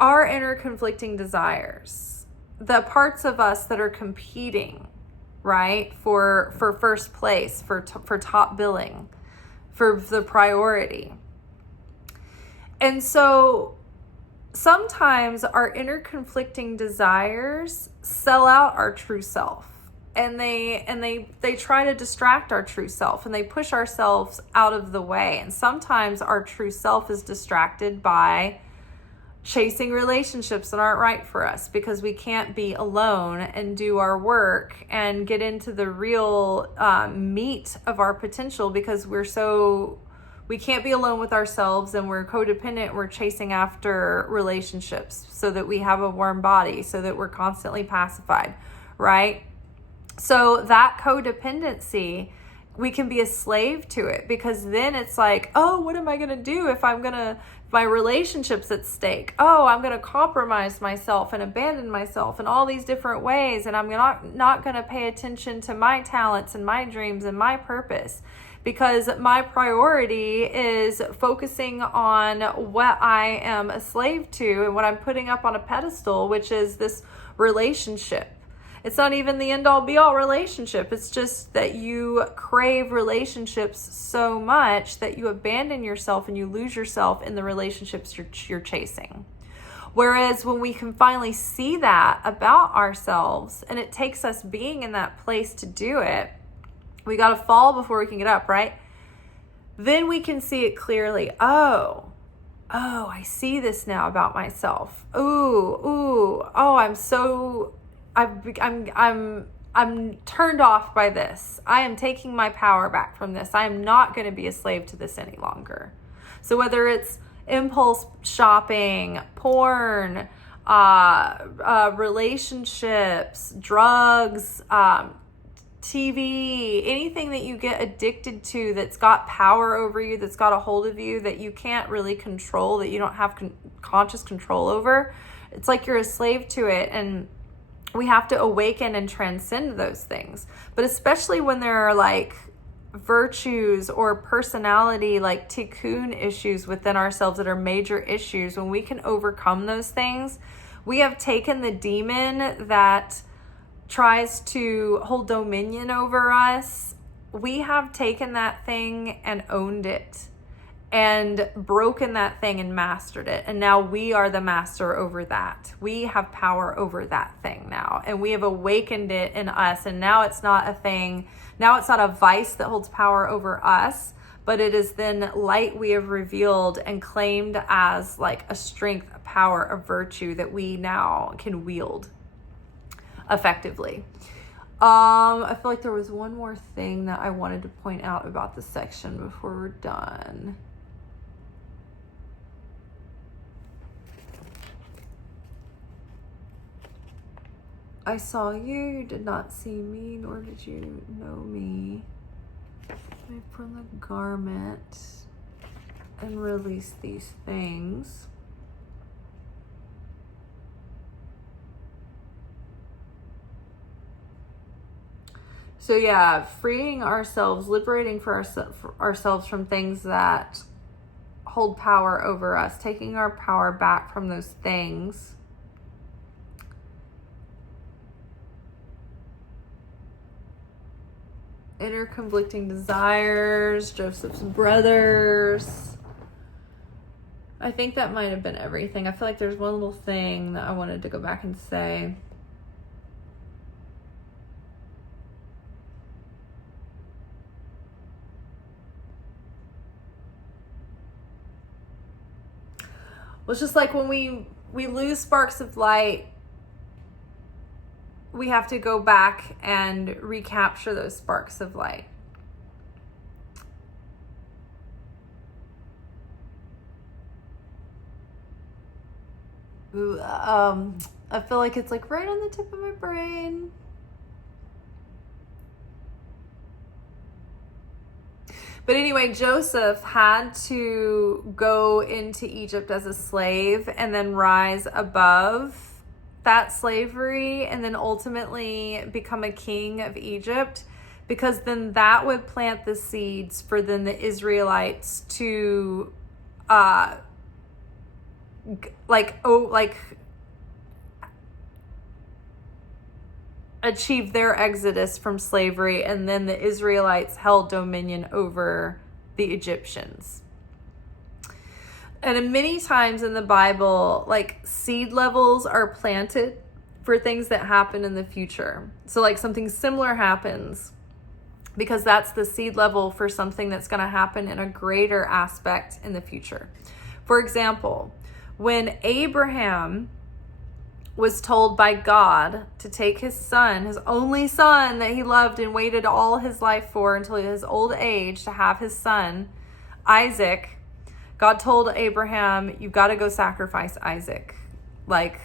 our inner conflicting desires, the parts of us that are competing, right? For first place, for top billing, for the priority. And so sometimes our inner conflicting desires sell out our true self, and they try to distract our true self, and they push ourselves out of the way. And sometimes our true self is distracted by chasing relationships that aren't right for us, because we can't be alone and do our work and get into the real meat of our potential, because we can't be alone with ourselves, and we're codependent. We're chasing after relationships so that we have a warm body, so that we're constantly pacified, right? So that codependency, we can be a slave to it, because then it's like, oh, what am I going to do if my relationship's at stake? Oh, I'm going to compromise myself and abandon myself in all these different ways. And I'm not going to pay attention to my talents and my dreams and my purpose, because my priority is focusing on what I am a slave to and what I'm putting up on a pedestal, which is this relationship. It's not even the end-all be-all relationship. It's just that you crave relationships so much that you abandon yourself and you lose yourself in the relationships you're chasing. Whereas when we can finally see that about ourselves, and it takes us being in that place to do it, we got to fall before we can get up, right? Then we can see it clearly. Oh, I see this now about myself. I'm turned off by this. I am taking my power back from this. I am not going to be a slave to this any longer. So whether it's impulse shopping, porn, relationships, drugs, TV, anything that you get addicted to that's got power over you, that's got a hold of you, that you can't really control, that you don't have conscious control over, it's like you're a slave to it. And we have to awaken and transcend those things. But especially when there are like virtues or personality, like tikkun issues within ourselves that are major issues, when we can overcome those things, we have taken the demon that tries to hold dominion over us. We have taken that thing and owned it and broken that thing and mastered it. And now we are the master over that. We have power over that thing now. And we have awakened it in us. And now it's not a thing. Now it's not a vice that holds power over us, but it is then light we have revealed and claimed as like a strength, a power, a virtue that we now can wield effectively. I feel like there was one more thing that I wanted to point out about this section before we're done. I saw you, you did not see me, nor did you know me. I from the garment and release these things. So yeah, freeing ourselves, liberating for ourselves from things that hold power over us, taking our power back from those things. Inner conflicting desires, Joseph's brothers. I think that might have been everything. I feel like there's one little thing that I wanted to go back and say. Well, it's just like when we lose sparks of light, we have to go back and recapture those sparks of light. Ooh, I feel like it's like right on the tip of my brain. But anyway, Joseph had to go into Egypt as a slave and then rise above that slavery and then ultimately become a king of Egypt, because then that would plant the seeds for then the Israelites to achieve their exodus from slavery, and then the Israelites held dominion over the Egyptians. And many times in the Bible, like, seed levels are planted for things that happen in the future. So like something similar happens because that's the seed level for something that's going to happen in a greater aspect in the future. For example, when Abraham was told by God to take his son, his only son that he loved and waited all his life for until his old age to have his son, Isaac, God told Abraham, you've got to go sacrifice Isaac, like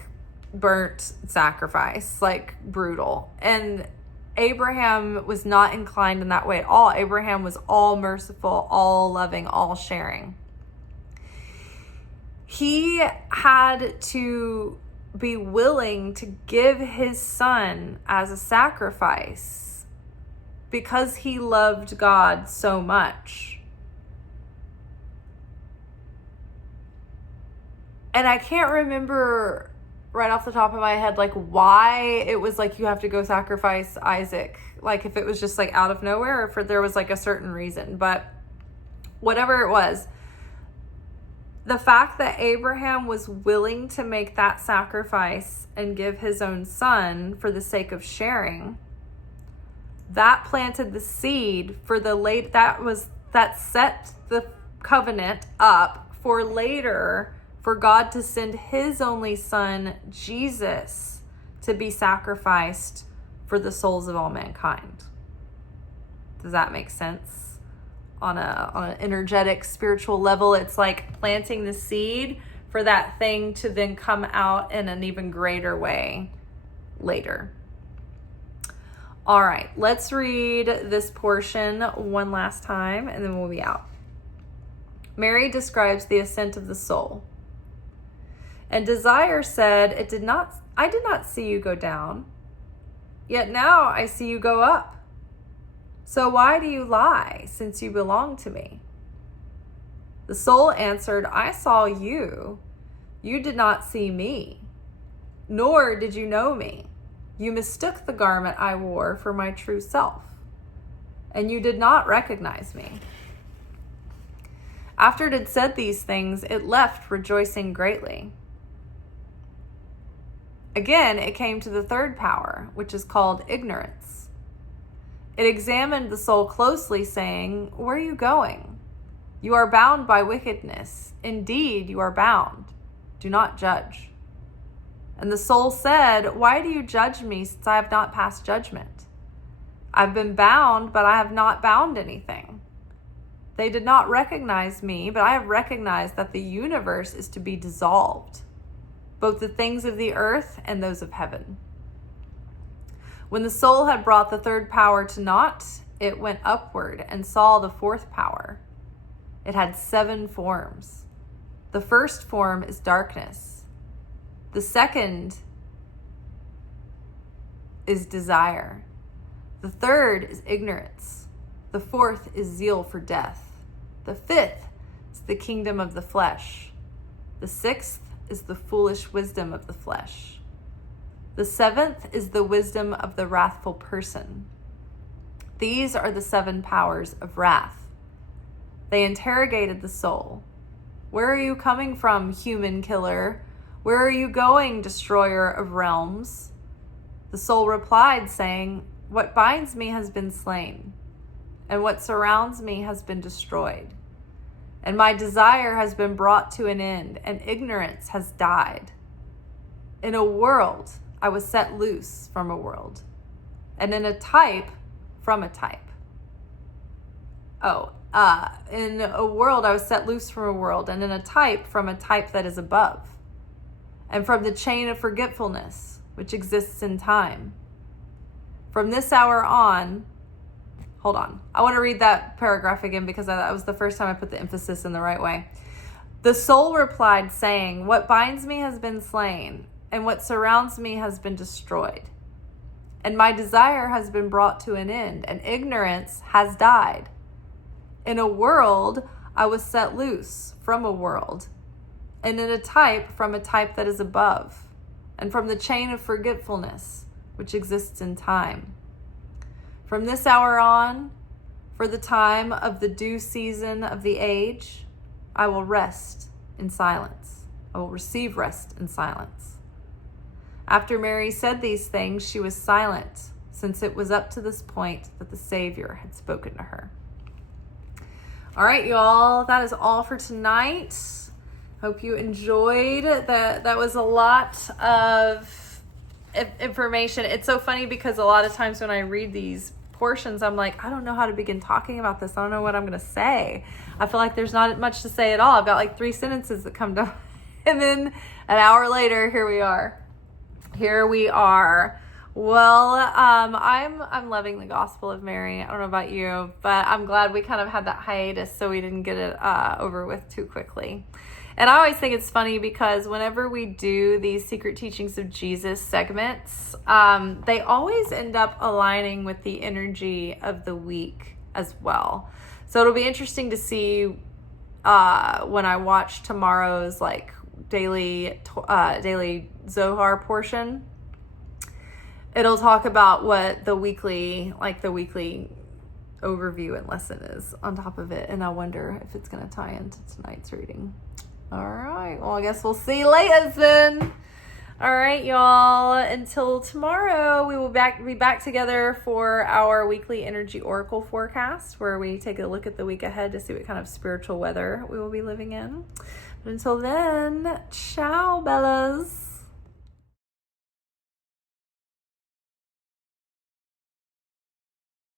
burnt sacrifice, like brutal. And Abraham was not inclined in that way at all. Abraham was all merciful, all loving, all sharing. He had to be willing to give his son as a sacrifice because he loved God so much. And I can't remember right off the top of my head, like, why it was like, you have to go sacrifice Isaac. Like, if it was just like out of nowhere, or if there was like a certain reason. But whatever it was, the fact that Abraham was willing to make that sacrifice and give his own son for the sake of sharing, that planted the seed for the late, that set the covenant up for later, for God to send his only son, Jesus, to be sacrificed for the souls of all mankind. Does that make sense? On an energetic, spiritual level, it's like planting the seed for that thing to then come out in an even greater way later. All right, let's read this portion one last time and then we'll be out. Mary describes the ascent of the soul. And Desire said, I did not see you go down, yet now I see you go up. So why do you lie, since you belong to me? The soul answered, I saw you. You did not see me, nor did you know me. You mistook the garment I wore for my true self, and you did not recognize me. After it had said these things, it left, rejoicing greatly. Again, it came to the third power, which is called ignorance. It examined the soul closely, saying, where are you going? You are bound by wickedness. Indeed, you are bound. Do not judge. And the soul said, why do you judge me, since I have not passed judgment? I've been bound, but I have not bound anything. They did not recognize me, but I have recognized that the universe is to be dissolved, both the things of the earth and those of heaven. When the soul had brought the third power to naught, it went upward and saw the fourth power. It had 7 forms. The first form is darkness. The second is desire. The third is ignorance. The fourth is zeal for death. The fifth is the kingdom of the flesh. The sixth is the foolish wisdom of the flesh. The seventh is the wisdom of the wrathful person. These are the 7 powers of wrath. They interrogated the soul. Where are you coming from, human killer? Where are you going, destroyer of realms? The soul replied, saying, what binds me has been slain, and what surrounds me has been destroyed. And my desire has been brought to an end, and ignorance has died. In a world, I was set loose from a world, and in a type from a type. In a world, I was set loose from a world, and in a type from a type that is above, and from the chain of forgetfulness, which exists in time. From this hour on, hold on. I want to read that paragraph again because that was the first time I put the emphasis in the right way. The soul replied, saying, what binds me has been slain, and what surrounds me has been destroyed. And my desire has been brought to an end, and ignorance has died. In a world, I was set loose from a world, and in a type from a type that is above, and from the chain of forgetfulness, which exists in time. From this hour on, for the time of the due season of the age, I will rest in silence. I will receive rest in silence. After Mary said these things, she was silent, since it was up to this point that the Savior had spoken to her. All right, y'all, that is all for tonight. Hope you enjoyed. That was a lot of information. It's so funny because a lot of times when I read these portions, I'm like, I don't know how to begin talking about this. I don't know what I'm going to say. I feel like there's not much to say at all. I've got like 3 sentences that come to, and then an hour later, here we are. Well, I'm loving the Gospel of Mary. I don't know about you, but I'm glad we kind of had that hiatus so we didn't get it over with too quickly. And I always think it's funny because whenever we do these Secret Teachings of Jesus segments, they always end up aligning with the energy of the week as well. So it'll be interesting to see when I watch tomorrow's like daily Zohar portion. It'll talk about what the weekly overview and lesson is on top of it. And I wonder if it's going to tie into tonight's reading. All right. Well, I guess we'll see you later then. All right, y'all. Until tomorrow, we will be back together for our weekly energy oracle forecast, where we take a look at the week ahead to see what kind of spiritual weather we will be living in. But until then, ciao.